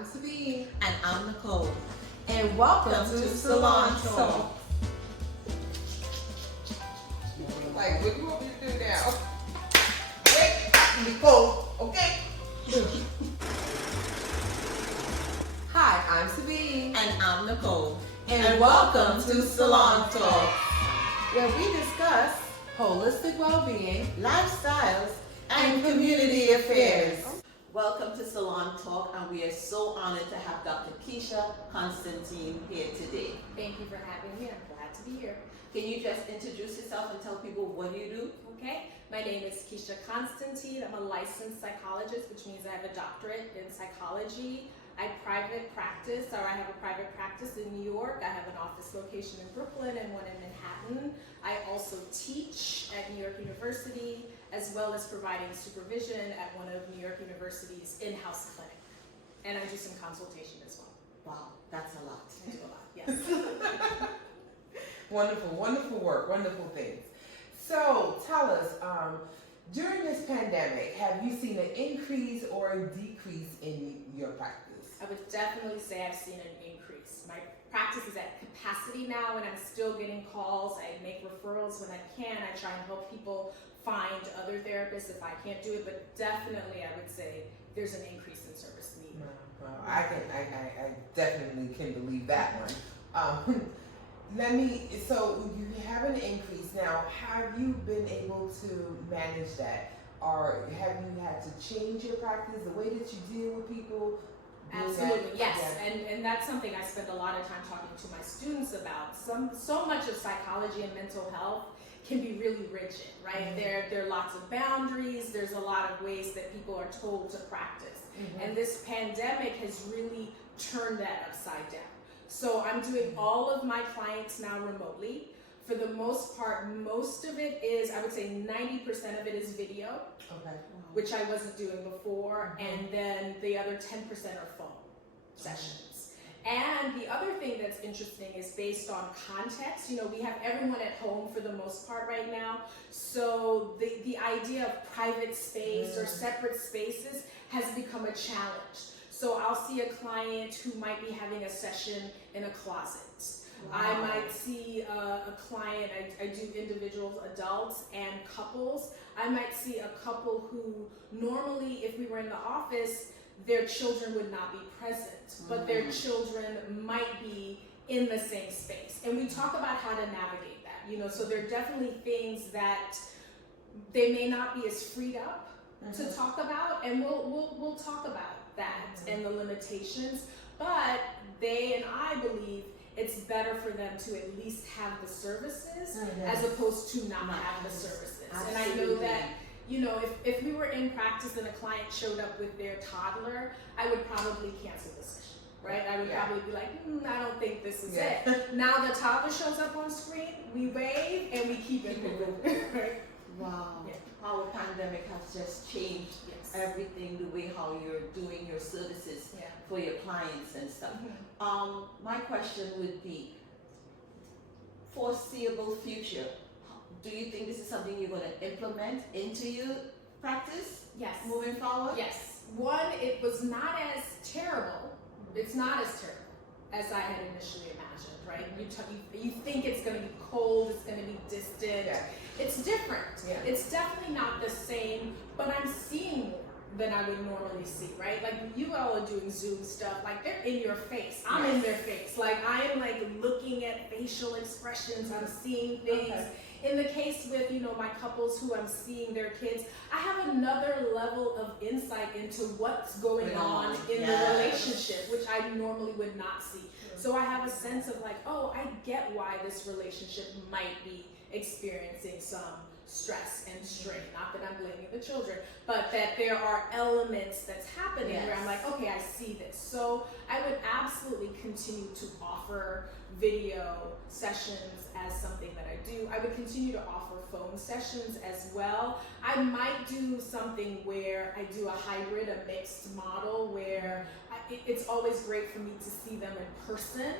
I'm Sabine. And I'm Nicole. And welcome to Salon Talk. Like, what do you want me to do now? Wait, Nicole, okay? Hi, I'm Sabine. And I'm Nicole. And welcome to Salon Talk, where we discuss holistic well-being, Lifestyles and community affairs. Welcome to Salon Talk, and we are so honored to have Dr. Keisha Constantine here today. Thank you for having me. I'm glad to be here. Can you just introduce yourself and tell people what you do? Okay, my name is Keisha Constantine. I'm a licensed psychologist, which means I have a doctorate in psychology. I private practice, or I have a private practice in New York. I have an office location in Brooklyn and one in Manhattan. I also teach at New York University, as well as providing supervision at one of New York University's in-house clinic. And I do some consultation as well. Wow, that's a lot. I do a lot, yes. Wonderful, wonderful work, wonderful things. So tell us, during this pandemic, have you seen an increase or a decrease in your practice? I would definitely say I've seen an increase. My practice is at capacity now, and I'm still getting calls. I make referrals when I can. I try and help people find other therapists if I can't do it, but definitely I would say there's an increase in service need. Well, I definitely can believe that one. So you have an increase now. Have you been able to manage that? Or have you had to change your practice, the way that you deal with people? Absolutely, yes, and that's something I spend a lot of time talking to my students about. So much of psychology and mental health can be really rigid, right? Mm-hmm. There are lots of boundaries, there's a lot of ways that people are told to practice. Mm-hmm. And this pandemic has really turned that upside down. So I'm doing all of my clients now remotely. For the most part, most of it is, I would say 90% of it is video, okay, which I wasn't doing before, and then the other 10% are phone sessions. And the other thing that's interesting is based on context. You know, we have everyone at home for the most part right now, so the idea of private space or separate spaces has become a challenge. So I'll see a client who might be having a session in a closet. Wow. I might see a client, I do individuals, adults, and couples. I might see a couple who normally, if we were in the office, their children would not be present, but their children might be in the same space. And we talk about how to navigate that, you know, so there are definitely things that they may not be as freed up to talk about, and we'll talk about that and the limitations, but they and I believe it's better for them to at least have the services as opposed to not have the services. Absolutely. And I know that, you know, if we were in practice and a client showed up with their toddler, I would probably cancel the session, right? I would probably be like, I don't think this is it. Now the toddler shows up on screen, we wave and we keep it moving, right? Wow. Yeah. How a pandemic has just changed everything, the way how you're doing your services for your clients and stuff. My question would be, foreseeable future, do you think this is something you're going to implement into your practice? Yes. Moving forward? Yes. One, it was not as terrible. It's not as terrible as I had initially imagined, right? You think it's going to be cold, it's going to be distant. Yeah. It's different. Yeah. It's definitely not the same, but I'm seeing more than I would normally see, right? Like you all are doing Zoom stuff, like they're in your face. I'm in their face. Like I am like looking at facial expressions, I'm seeing things. Okay. In the case with, you know, my couples who I'm seeing their kids, I have another level of insight into what's going on in the relationship, which I normally would not see. So I have a sense of like, oh, I get why this relationship might be experiencing some stress and strain. Not that I'm blaming the children, but that there are elements that's happening where I'm like, okay, I see this. So I would absolutely continue to offer video sessions as something that I do. I would continue to offer phone sessions as well. I might do something where I do a hybrid, a mixed model where it's always great for me to see them in person.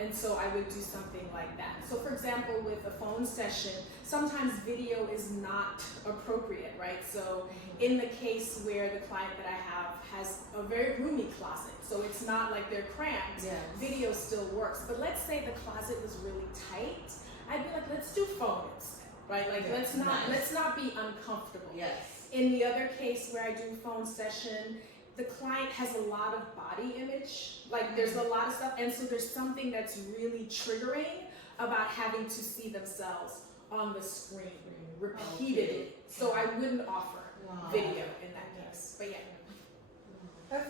And so I would do something like that. So for example, with a phone session, sometimes video is not appropriate, right? So in the case where the client that I have has a very roomy closet, so it's not like they're cramped, video still works. But let's say the closet was really tight, I'd be like, let's do phone instead, right? Like let's not be uncomfortable. Yes. In the other case where I do phone session, the client has a lot of body image, like there's a lot of stuff, and so there's something that's really triggering about having to see themselves on the screen repeatedly. So I wouldn't offer video in that case, but yeah.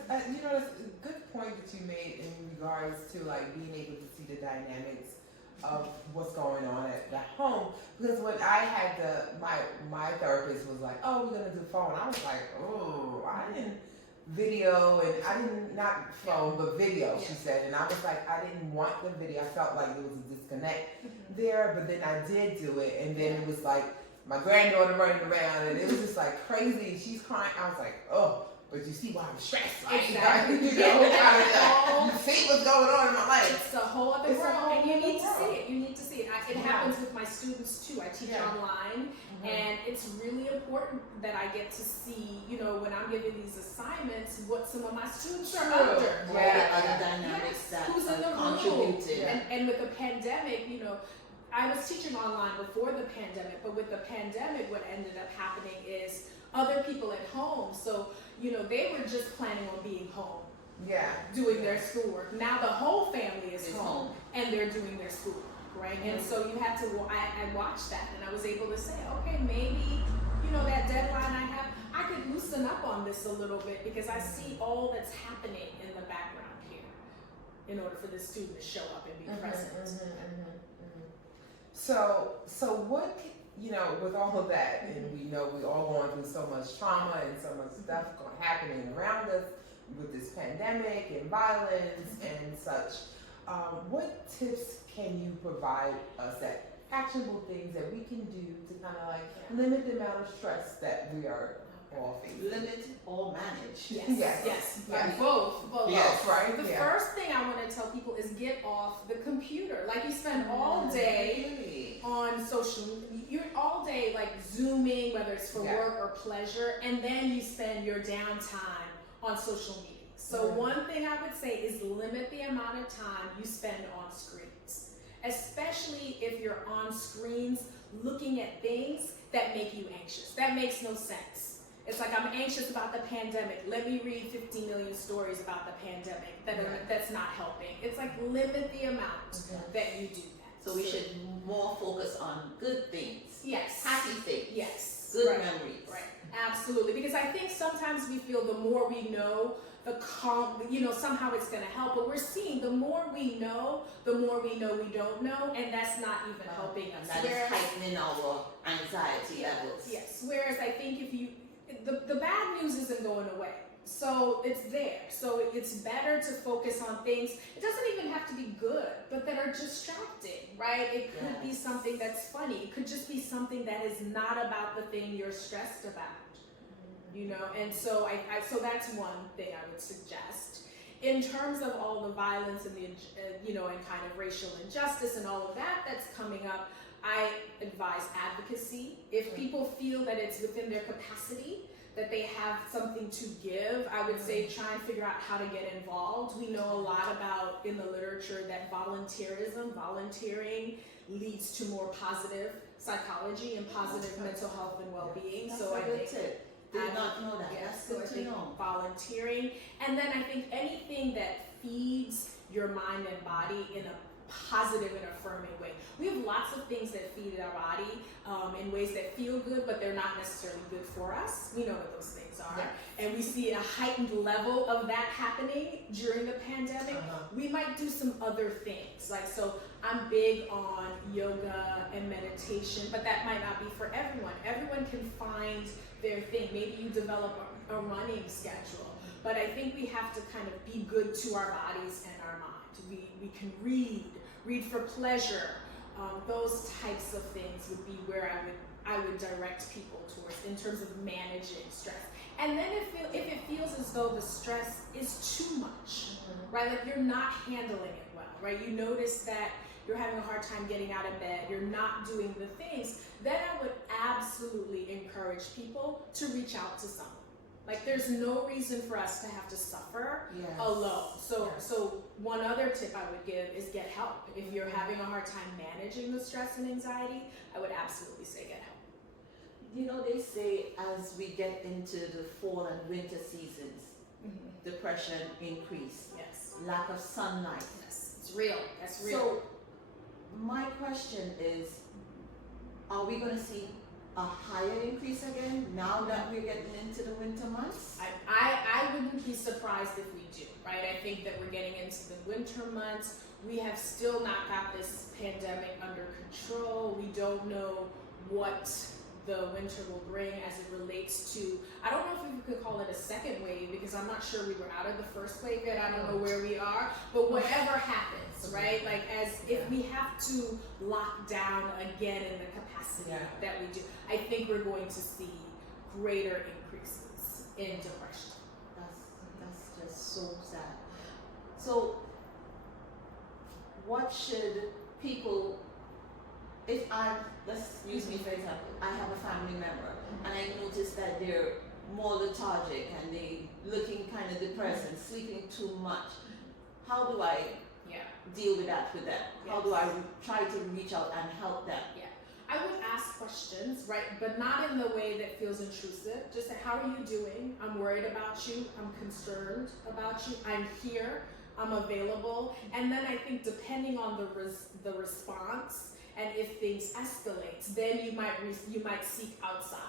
That's, you know, that's a good point that you made in regards to like being able to see the dynamics of what's going on at the home. Because when I had my therapist was like, oh, we're gonna do phone. I was like, oh, I didn't video, and I didn't, not phone, but video, she said. And I was like, I didn't want the video. I felt like there was a disconnect there, but then I did do it. And then it was like my granddaughter running around, and it was just like crazy. She's crying. I was like, oh, but you see why I'm stressed, right? Exactly. You know, you see what's going on in my life. It's a whole other world, and you need to see it. You need to see it. It happens with my students too. I teach online, and it's really important that I get to see, you know, when I'm giving these assignments, what some of my students are under. Right? Other dynamics that who's in the contributed. And with the pandemic, you know, I was teaching online before the pandemic, but with the pandemic, what ended up happening is other people at home. So, you know, they were just planning on being home. Doing their schoolwork. Now the whole family is home and they're doing their schoolwork, right? And so you had to, I watched that and I was able to say, okay, maybe, you know, that deadline I have, I could loosen up on this a little bit because I see all that's happening in the background here in order for the student to show up and be present. So what, you know, with all of that, and we know we all going through so much trauma and so much stuff happening around us with this pandemic and violence and such, what tips can you provide us, that actionable things that we can do to kind of like limit the amount of stress that we are all facing? Limit or manage. Yes. Both. Yes, right? The first thing I want to tell people is get off the computer. Like you spend all day on social, you're all day like Zooming, whether it's for work or pleasure, and then you spend your downtime on social media. So one thing I would say is limit the amount of time you spend on screens, especially if you're on screens looking at things that make you anxious. That makes no sense. It's like, I'm anxious about the pandemic. Let me read 50 million stories about the pandemic that's not helping. It's like, limit the amount that you do that. So we should more focus on good things. Yes. Happy things. Yes. Good memories. Right. Absolutely. Because I think sometimes we feel the more we know, the calm, you know, somehow it's going to help. But we're seeing the more we know we don't know, and that's not even helping us. That is heightening our anxiety levels. Yes. Whereas I think if you, the bad news isn't going away. So it's there. So it's better to focus on things. It doesn't even have to be good, but that are distracting, right? It could be something that's funny. It could just be something that is not about the thing you're stressed about, you know? And so so that's one thing I would suggest. In terms of all the violence and the, you know, and kind of racial injustice and all of that that's coming up, I advise advocacy. If people feel that it's within their capacity, that they have something to give, I would say try and figure out how to get involved. We know a lot about in the literature that volunteering leads to more positive psychology and positive mental health and well-being. That's so a I good think tip. Did not know that. That's so good I to think know. volunteering, and then I think anything that feeds your mind and body in a positive and affirming way. We have lots of things that feed our body in ways that feel good, but they're not necessarily good for us. We know what those things are. And we see a heightened level of that happening during the pandemic. We might do some other things. Like, so I'm big on yoga and meditation, but that might not be for everyone. Everyone can find their thing. Maybe you develop a running schedule. But I think we have to kind of be good to our bodies and our mind. We can read for pleasure. Those types of things would be where I would direct people towards in terms of managing stress. And then if it feels as though the stress is too much, right? Like you're not handling it well, right? You notice that you're having a hard time getting out of bed, you're not doing the things, then I would absolutely encourage people to reach out to someone. Like there's no reason for us to have to suffer alone. So one other tip I would give is get help. If you're having a hard time managing the stress and anxiety, I would absolutely say get help. You know, they say as we get into the fall and winter seasons, depression increase. Yes. Lack of sunlight. Yes, it's real. That's real. So my question is, are we going to see a higher increase again now that we're getting into the winter months? I wouldn't be surprised if we do, right? I think that we're getting into the winter months. We have still not got this pandemic under control. We don't know what the winter will bring as it relates to, I don't know if we could call it a second wave because I'm not sure we were out of the first wave yet. I don't know where we are, but whatever happens, right? Like as if we have to lock down again in the capacity that we do, I think we're going to see greater increases in depression. That's just so sad. So what should people, let's use me for example, I have a family member and I notice that they're more lethargic and they looking kind of depressed and sleeping too much. How do I deal with that with them? How do I try to reach out and help them? I would ask questions, right? But not in the way that feels intrusive. Just say, how are you doing? I'm worried about you. I'm concerned about you. I'm here. I'm available. And then I think depending on the response, and if things escalate, then you might seek outside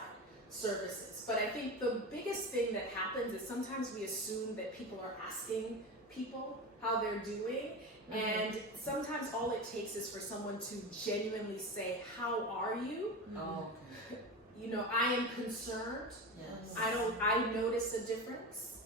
services. But I think the biggest thing that happens is sometimes we assume that people are asking people how they're doing, and sometimes all it takes is for someone to genuinely say, how are you? You know, I am concerned. I notice a difference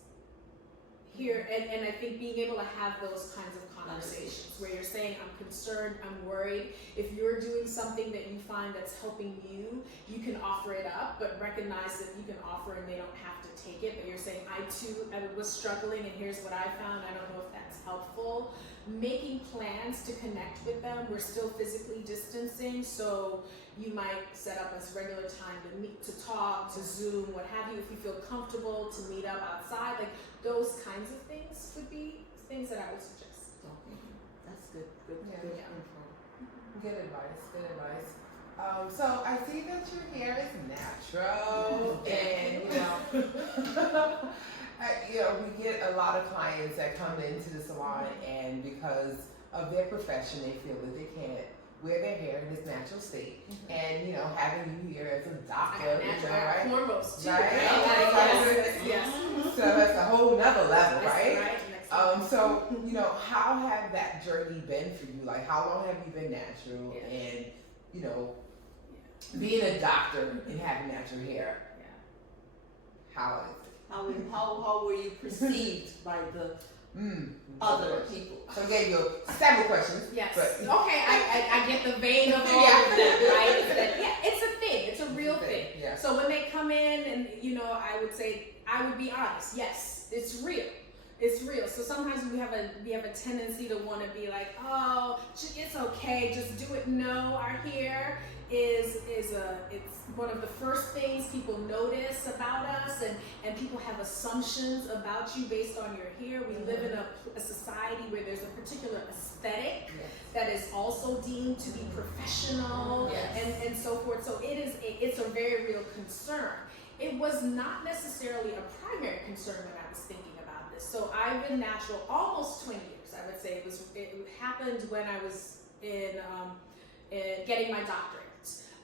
here, and I think being able to have those kinds of conversations where you're saying, I'm concerned, I'm worried. If you're doing something that you find that's helping you, you can offer it up, but recognize that you can offer and they don't have to take it, but you're saying, I too was struggling and here's what I found. I don't know if that's helpful. Making plans to connect with them. We're still physically distancing, so you might set up a regular time to meet, to talk, to Zoom, what have you, if you feel comfortable, to meet up outside. Like those kinds of things would be things that I would suggest. That's good. Good info. Good advice. So I see that your hair is natural, and we get a lot of clients that come into the salon, and because of their profession, they feel that they can't wear their hair in its natural state. And having you here as a doctor, right? Cornrows too, right? Yes. So that's a whole nother level, right? So how have that journey been for you? Like, how long have you been natural, and being a doctor and having natural hair? How is it? How were you perceived by the other people? So I gave you several questions. Yes. But okay, I get the vein of all of them, right? It's a thing. It's a real thing. Yeah. So when they come in, and I would say, I would be honest. Yes, it's real. It's real. So sometimes we have a tendency to want to be like, oh, it's okay, just do it. No, our hair is it's one of the first things people notice about us, and people have assumptions about you based on your hair. We live in a society where there's a particular aesthetic that is also deemed to be professional and so forth. So it's a very real concern. It was not necessarily a primary concern when I was thinking about this. So I've been natural almost 20 years. I would say it happened when I was in getting my doctorate.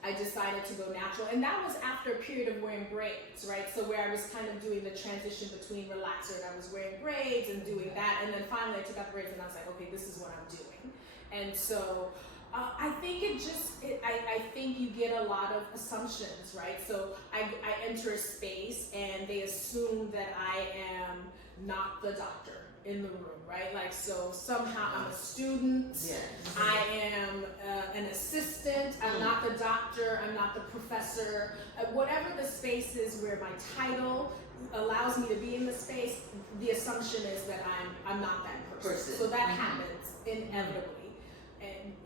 I decided to go natural, and that was after a period of wearing braids, right? So where I was kind of doing the transition between relaxer, and I was wearing braids and doing that, and then finally I took out the braids and I was like, okay, this is what I'm doing. And so I think I think you get a lot of assumptions, right? So I enter a space and they assume that I am not the doctor in the room, right? Like, so somehow I'm a student, I am an assistant, I'm not the doctor, I'm not the professor, whatever the space is where my title allows me to be in the space, the assumption is that I'm not that person. So that happens inevitably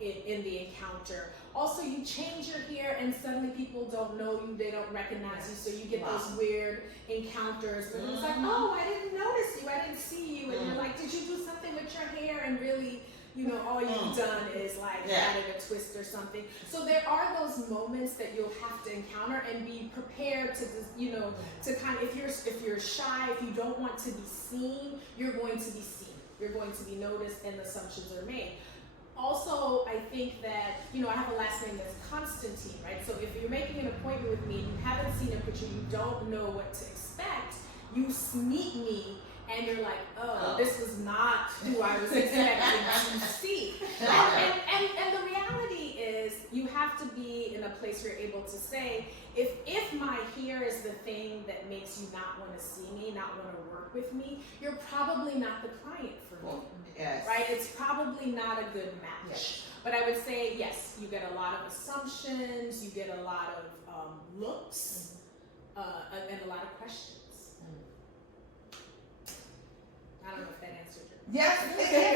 in the encounter. Also, you change your hair and suddenly people don't know you, they don't recognize you, so you get those weird encounters where it's like, oh, I didn't notice you, I didn't see you, and you're like, did you do something with your hair? And really, you know, all you've done is like added a twist or something. So there are those moments that you'll have to encounter and be prepared to, you know, to kind of, if you're shy, if you don't want to be seen, you're going to be seen. You're going to be noticed and assumptions are made. Also, I think that, you know, I have a last name that's Constantine, right? So if you're making an appointment with me and you haven't seen a picture, you don't know what to expect, you meet me and you're like, oh, this was not who I was expecting to see. And the reality is you have to be in a place where you're able to say, if my hair is the thing that makes you not want to see me, not want to work with me, you're probably not the client for me. Yes. Right? It's probably not a good match. Yes. But I would say, yes, you get a lot of assumptions, you get a lot of looks, and a lot of questions. I don't know if that answered your question. Yes,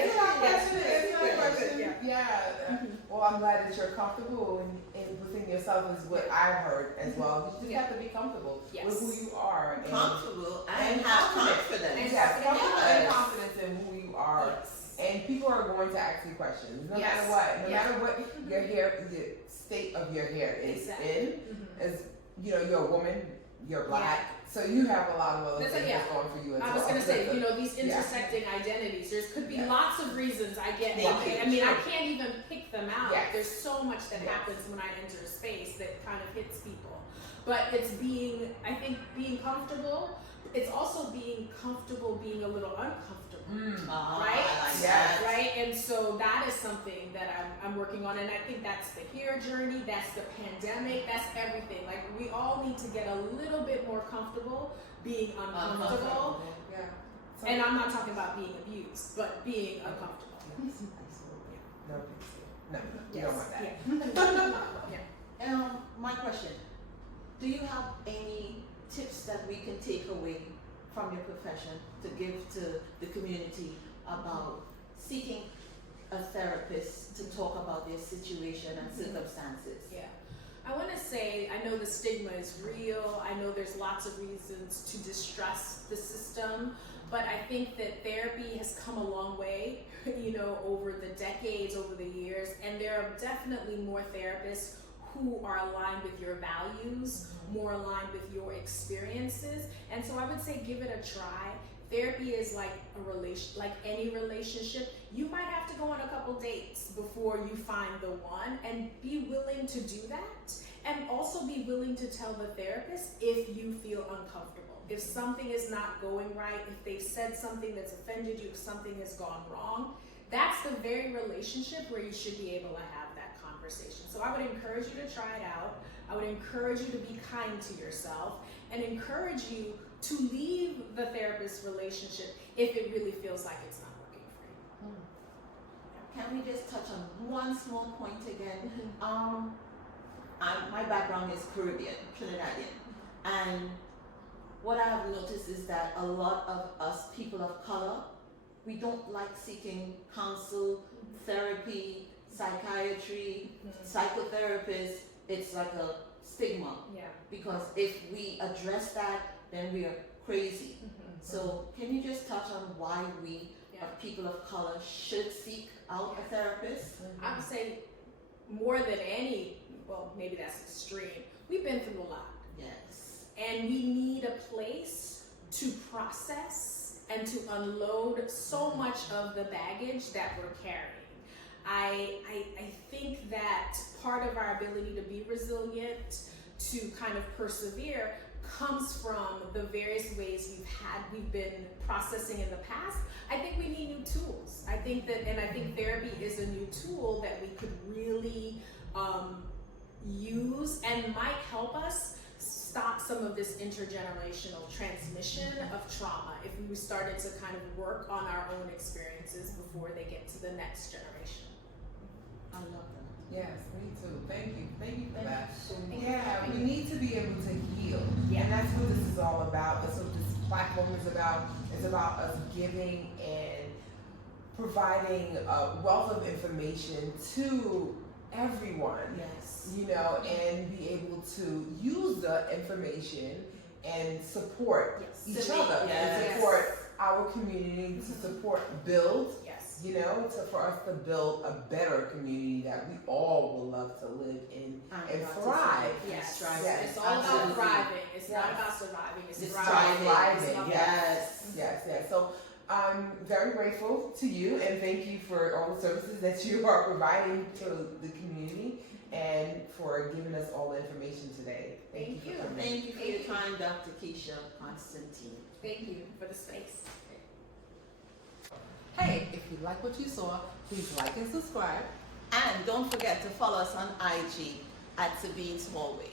it's not a question. It's not a question. Yeah. Well, I'm glad that you're comfortable and within yourself is what I've heard as well. You just have to be comfortable with who you are. Comfortable and have confidence. And confidence in who you are. Yes. And people are going to ask you questions, no matter what. No matter what your hair, the state of your hair is in. As you know, you're a woman, you're black. So you have a lot of other things that's going for you as well. I was going to say, you know, these intersecting identities, there could be lots of reasons I get naked. I mean, I can't even pick them out. There's so much that happens when I enter a space that kind of hits people. But it's I think being comfortable, it's also being comfortable being a little uncomfortable. Right? Right? And so that is something that I'm working on, and I think that's the hair journey, that's the pandemic, that's everything. Like, we all need to get a little bit more comfortable being uncomfortable. And I'm not talking about being abused, but being uncomfortable. No, you don't want that. My question, do you have any tips that we can take away from your profession to give to the community about seeking a therapist to talk about their situation and circumstances? I want to say, I know the stigma is real. I know there's lots of reasons to distrust the system, but I think that therapy has come a long way, you know, over the decades, over the years, and there are definitely more therapists who are aligned with your values, more aligned with your experiences. And so I would say give it a try. Therapy is like like any relationship. You might have to go on a couple dates before you find the one, and be willing to do that. And also be willing to tell the therapist if you feel uncomfortable. If something is not going right, if they've said something that's offended you, if something has gone wrong, that's the very relationship where you should be able to have that conversation. So I would encourage you to try it out. I would encourage you to be kind to yourself and encourage you to leave the therapist relationship if it really feels like it's not working for you. Can we just touch on one small point again? My background is Caribbean, Trinidadian, and what I have noticed is that a lot of us people of color, we don't like seeking counsel, therapy, psychiatry, psychotherapists. It's like a stigma. Because if we address that, then we are crazy. So can you just touch on why we, people of color, should seek out a therapist? I would say more than any, well, maybe that's extreme, we've been through a lot. Yes. And we need a place to process and to unload so much of the baggage that we're carrying. I think that part of our ability to be resilient, to kind of persevere, comes from the various ways we've been processing in the past. I think we need new tools. I think therapy is a new tool that we could really use and might help us stop some of this intergenerational transmission of trauma if we started to kind of work on our own experiences before they get to the next generation. I love that. Yes, me too. Thank you for that. We need to be able to heal. And that's what this is all about. That's what this platform is about. It's about us giving and providing a wealth of information to everyone. Yes. You know, and be able to use the information and support Yes. each other, and support our community, to support, build, Yes. you know, for us to build a better community that we all will love to live in and thrive. Yes. Yes. It's all Absolutely. about thriving. It's not Yes. about surviving. It's It's thriving. thriving. It's about Yes. Yes. So I'm very grateful to you, and thank you for all the services that you are providing to the community and for giving us all the information today. Thank you. For coming. Thank you for your time, Dr. Keisha Constantine. Thank you for the space. Hey, if you like what you saw, please like and subscribe. And don't forget to follow us on IG at Sabine's Hallway.